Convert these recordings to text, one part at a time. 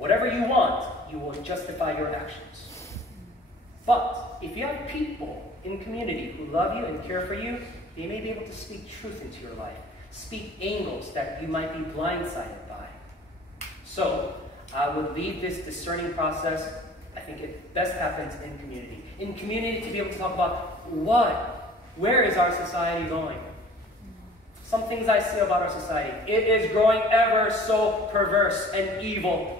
whatever you want, you will justify your actions. But if you have people in community who love you and care for you, they may be able to speak truth into your life, speak angles that you might be blindsided by. So, I would leave this discerning process. I think it best happens in community. In community, to be able to talk about where is our society going? Some things I see about our society. It is growing ever so perverse and evil.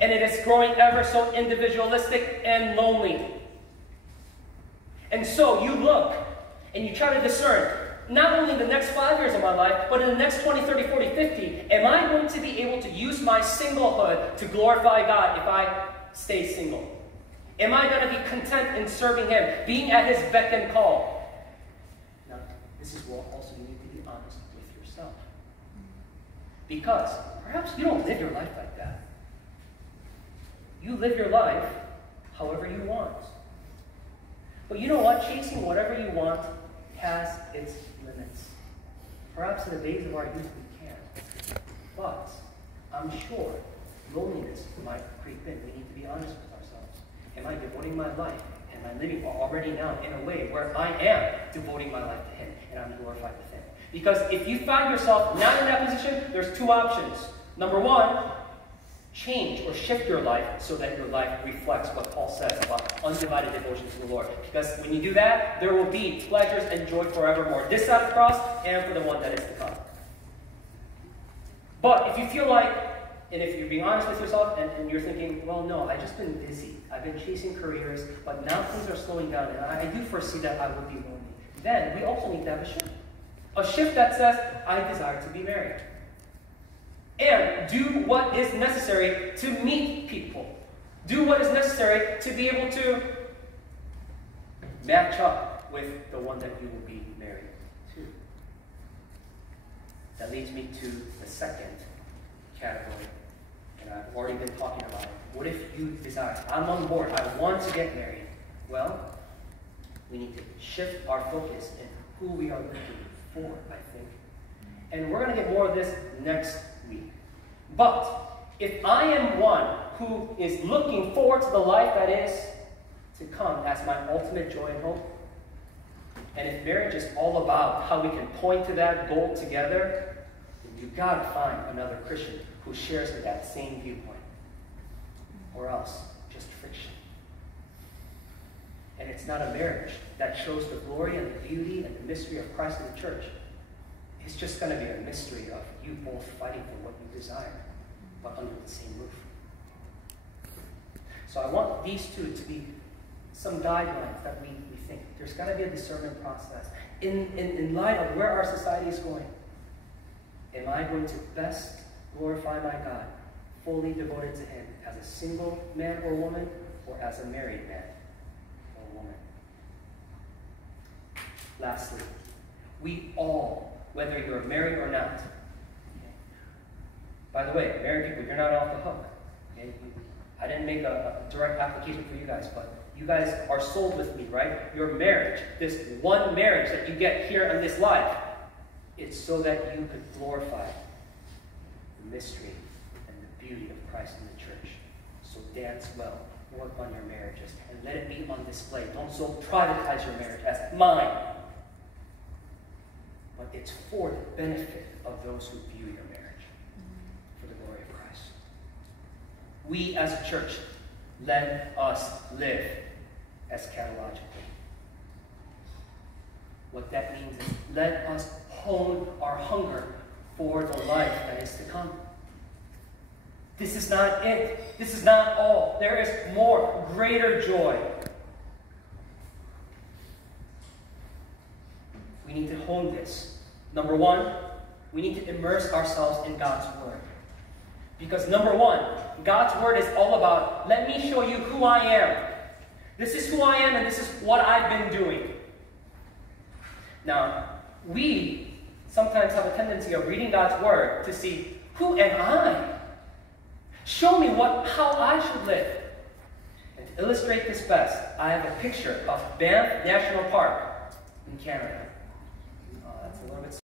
And it is growing ever so individualistic and lonely. And so you look and you try to discern, not only in the next 5 years of my life, but in the next 20, 30, 40, 50, am I going to be able to use my singlehood to glorify God if I stay single? Am I going to be content in serving Him, being at His beck and call? Now, this is where also you need to be honest with yourself. Because perhaps you don't live your life like that. You live your life however you want. But you know what? Chasing whatever you want has its limits. Perhaps in the days of our youth we can. But I'm sure loneliness might creep in. We need to be honest with ourselves. Am I devoting my life? Am I living already now in a way where I am devoting my life to Him and I'm glorified with Him? Because if you find yourself not in that position, there's two options. Number one, change or shift your life so that your life reflects what Paul says about undivided devotion to the Lord. Because when you do that, there will be pleasures and joy forevermore. This side of the cross and for the one that is to come. But if you feel like, and if you're being honest with yourself and you're thinking, well, no, I've just been busy. I've been chasing careers, but now things are slowing down and I do foresee that I will be lonely. Then we also need to have a shift. A shift that says, I desire to be married. And do what is necessary to meet people. Do what is necessary to be able to match up with the one that you will be married to. That leads me to the second category. And I've already been talking about it. What if you desire, I'm on board, I want to get married? Well, we need to shift our focus in who we are looking for, I think. And we're going to get more of this next week. But if I am one who is looking forward to the life that is to come as my ultimate joy and hope, and if marriage is all about how we can point to that goal together, then you've got to find another Christian who shares that same viewpoint. Or else, just friction. And it's not a marriage that shows the glory and the beauty and the mystery of Christ in the church. It's just going to be a mystery of you both fighting for what you desire, but under the same roof. So I want these two to be some guidelines that we think. There's got to be a discernment process. In light of where our society is going, am I going to best glorify my God, fully devoted to Him, as a single man or woman, or as a married man or woman? Lastly, we all, whether you're married or not, okay? By the way, married people, you're not off the hook. Okay? I didn't make a direct application for you guys, but you guys are sold with me, right? Your marriage, this one marriage that you get here in this life, it's so that you could glorify the mystery and the beauty of Christ in the church. So dance well, work on your marriages, and let it be on display. Don't so privatize your marriage as mine. But it's for the benefit of those who view your marriage, for the glory of Christ. We as a church, let us live eschatologically. What that means is let us hone our hunger for the life that is to come. This is not it. This is not all. There is more, greater joy. We need to hone this. Number one, we need to immerse ourselves in God's Word. Because number one, God's Word is all about, let me show you who I am. This is who I am and this is what I've been doing. Now, we sometimes have a tendency of reading God's Word to see, who am I? Show me how I should live. And to illustrate this best, I have a picture of Banff National Park in Canada.